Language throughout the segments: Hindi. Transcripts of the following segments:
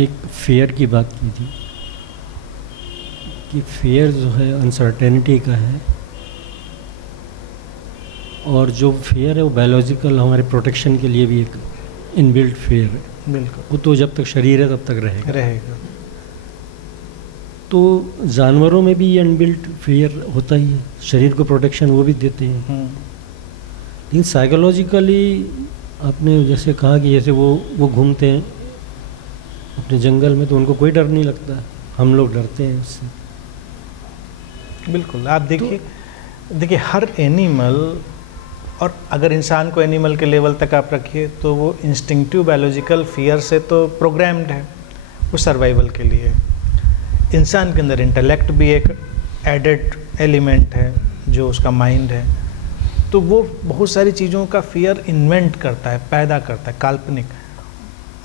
आपने एक फेयर की बात की थी कि फेयर जो है अनसर्टेनिटी का है, और जो फेयर है वो बायोलॉजिकल हमारे प्रोटेक्शन के लिए भी एक इनबिल्ट फेयर है। बिल्कुल, वो तो जब तक शरीर है तब तक रहेगा। तो जानवरों में भी ये इनबिल्ट फेयर होता ही है, शरीर को प्रोटेक्शन वो भी देते हैं। लेकिन साइकोलॉजिकली आपने जैसे कहा कि जैसे वो घूमते हैं अपने जंगल में तो उनको कोई डर नहीं लगता, हम लोग डरते हैं उससे। बिल्कुल, आप देखिए हर एनिमल, और अगर इंसान को एनिमल के लेवल तक आप रखिए तो वो इंस्टिंक्टिव बायोलॉजिकल फियर से तो प्रोग्राम्ड है, वो सर्वाइवल के लिए। इंसान के अंदर इंटेलेक्ट भी एक एडेड एलिमेंट है जो उसका माइंड है, तो वो बहुत सारी चीज़ों का फियर इन्वेंट करता है, पैदा करता है, काल्पनिक।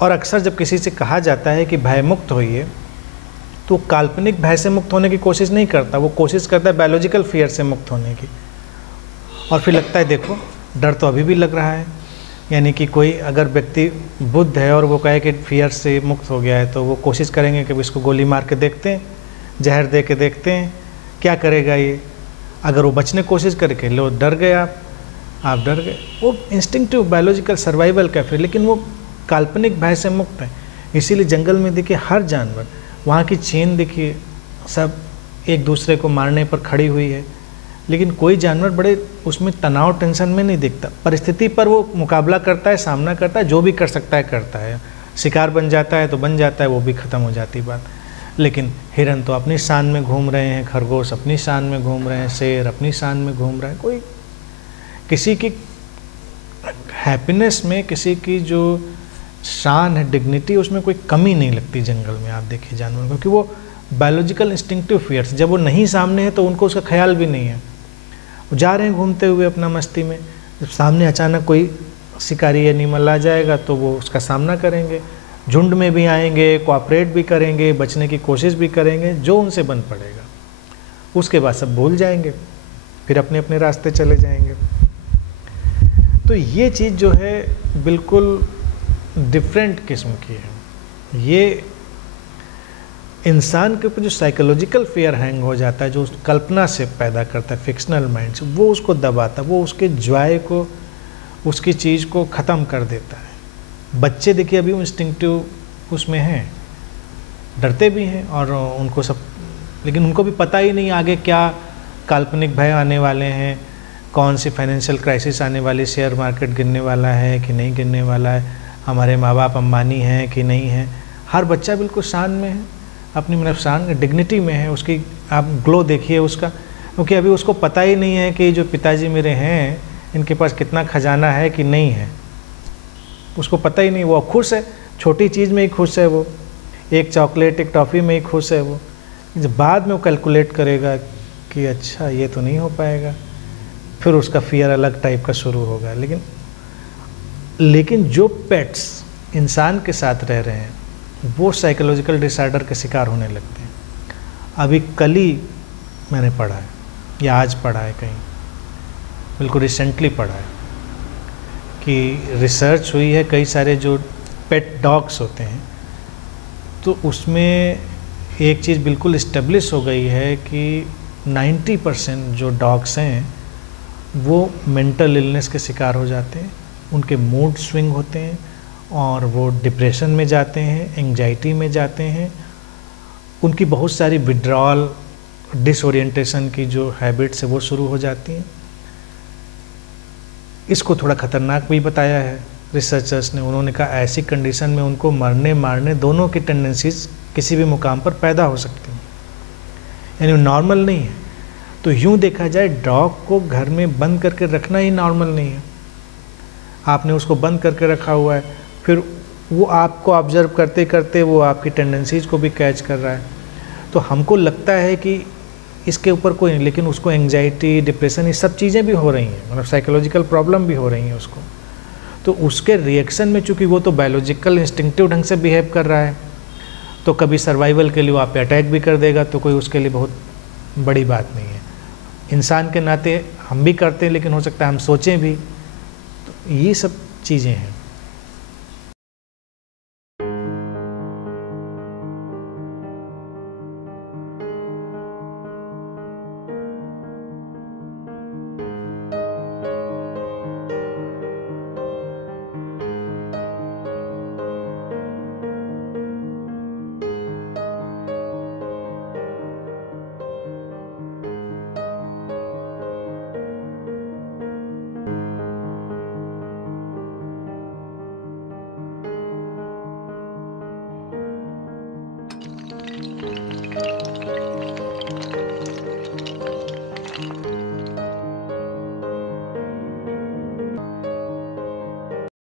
और अक्सर जब किसी से कहा जाता है कि भय मुक्त होइए, तो काल्पनिक भय से मुक्त होने की कोशिश नहीं करता, वो कोशिश करता है बायोलॉजिकल फियर से मुक्त होने की। और फिर लगता है देखो डर तो अभी भी लग रहा है। यानी कि कोई अगर व्यक्ति बुद्ध है और वो कहे कि फियर से मुक्त हो गया है, तो वो कोशिश करेंगे कि इसको गोली मार के देखते हैं, जहर दे के देखते हैं क्या करेगा ये। अगर वो बचने की कोशिश करके लो डर गए आप डर गए, वो इंस्टिंक्टिव बायोलॉजिकल सर्वाइवल का फिर, लेकिन वो काल्पनिक भय से मुक्त है। इसीलिए जंगल में देखिए हर जानवर, वहाँ की चेन देखिए सब एक दूसरे को मारने पर खड़ी हुई है, लेकिन कोई जानवर बड़े उसमें तनाव टेंशन में नहीं दिखता। परिस्थिति पर वो मुकाबला करता है, सामना करता है, जो भी कर सकता है करता है। शिकार बन जाता है तो बन जाता है, वो भी ख़त्म हो जाती बात। लेकिन हिरन तो अपनी शान में घूम रहे हैं, खरगोश अपनी शान में घूम रहे हैं, शेर अपनी शान में घूम रहा है। कोई किसी की हैप्पीनेस में, किसी की जो शान है, डिग्निटी, उसमें कोई कमी नहीं लगती जंगल में। आप देखिए जानवरों को, क्योंकि वो बायोलॉजिकल इंस्टिंक्टिव फियर्स, जब वो नहीं सामने है तो उनको उसका ख्याल भी नहीं है। वो जा रहे हैं घूमते हुए अपना मस्ती में, जब सामने अचानक कोई शिकारी एनिमल आ जाएगा तो वो उसका सामना करेंगे, झुंड में भी आएंगे, कोऑपरेट भी करेंगे, बचने की कोशिश भी करेंगे, जो उनसे बन पड़ेगा। उसके बाद सब भूल जाएंगे, फिर अपने अपने रास्ते चले जाएंगे। तो ये चीज़ जो है बिल्कुल डिफरेंट किस्म की है। ये इंसान के ऊपर जो साइकोलॉजिकल फेयर हैंग हो जाता है, जो कल्पना से पैदा करता है, फिक्शनल माइंड से, वो उसको दबाता है, वो उसके जॉय को, उसकी चीज़ को ख़त्म कर देता है। बच्चे देखिए अभी इंस्टिंक्टिव उसमें हैं, डरते भी हैं और उनको सब, लेकिन उनको भी पता ही नहीं आगे क्या काल्पनिक भय आने वाले हैं, कौन सी फाइनेंशियल क्राइसिस आने वाली, शेयर मार्केट गिरने वाला है कि नहीं गिरने वाला है, हमारे माँ बाप अंबानी हैं कि नहीं हैं। हर बच्चा बिल्कुल शान में है, अपनी मतलब शान डिग्निटी में है। उसकी आप ग्लो देखिए उसका, क्योंकि अभी उसको पता ही नहीं है कि जो पिताजी मेरे हैं इनके पास कितना खजाना है कि नहीं है, उसको पता ही नहीं। वो खुश है, छोटी चीज़ में ही खुश है, वो एक चॉकलेट एक टॉफ़ी में ही खुश है। वो जब बाद में वो कैलकुलेट करेगा कि अच्छा ये तो नहीं हो पाएगा, फिर उसका फियर अलग टाइप का शुरू होगा। लेकिन जो पेट्स इंसान के साथ रह रहे हैं वो साइकोलॉजिकल डिसऑर्डर के शिकार होने लगते हैं। अभी कल ही मैंने पढ़ा है या आज पढ़ा है कहीं, बिल्कुल रिसेंटली पढ़ा है कि रिसर्च हुई है, कई सारे जो पेट डॉग्स होते हैं तो उसमें एक चीज़ बिल्कुल इस्टेब्लिश हो गई है कि 90% जो डॉग्स हैं वो मेंटल इलनेस के शिकार हो जाते हैं, उनके मूड स्विंग होते हैं और वो डिप्रेशन में जाते हैं, एंग्जाइटी में जाते हैं। उनकी बहुत सारी विड्रॉल, डिसओरिएंटेशन की जो हैबिट्स है वो शुरू हो जाती हैं। इसको थोड़ा ख़तरनाक भी बताया है रिसर्चर्स ने। उन्होंने कहा ऐसी कंडीशन में उनको मरने मारने दोनों की टेंडेंसीज किसी भी मुकाम पर पैदा हो सकती हैं, यानी नॉर्मल नहीं है। तो यूँ देखा जाए डॉग को घर में बंद करके रखना ही नॉर्मल नहीं है। आपने उसको बंद करके रखा हुआ है, फिर वो आपको ऑब्जर्व करते करते वो आपकी टेंडेंसीज़ को भी कैच कर रहा है। तो हमको लगता है कि इसके ऊपर कोई नहीं, लेकिन उसको एंग्जाइटी, डिप्रेशन, ये सब चीज़ें भी हो रही हैं, मतलब साइकोलॉजिकल प्रॉब्लम भी हो रही हैं उसको। तो उसके रिएक्शन में चूँकि वो तो बायोलॉजिकल इंस्टिंक्टिव ढंग से बिहेव कर रहा है, तो कभी सर्वाइवल के लिए वो आप पे अटैक भी कर देगा, तो कोई उसके लिए बहुत बड़ी बात नहीं है। इंसान के नाते हम भी करते हैं, लेकिन हो सकता है हम सोचें भी। तो ये सब चीज़ें हैं। है।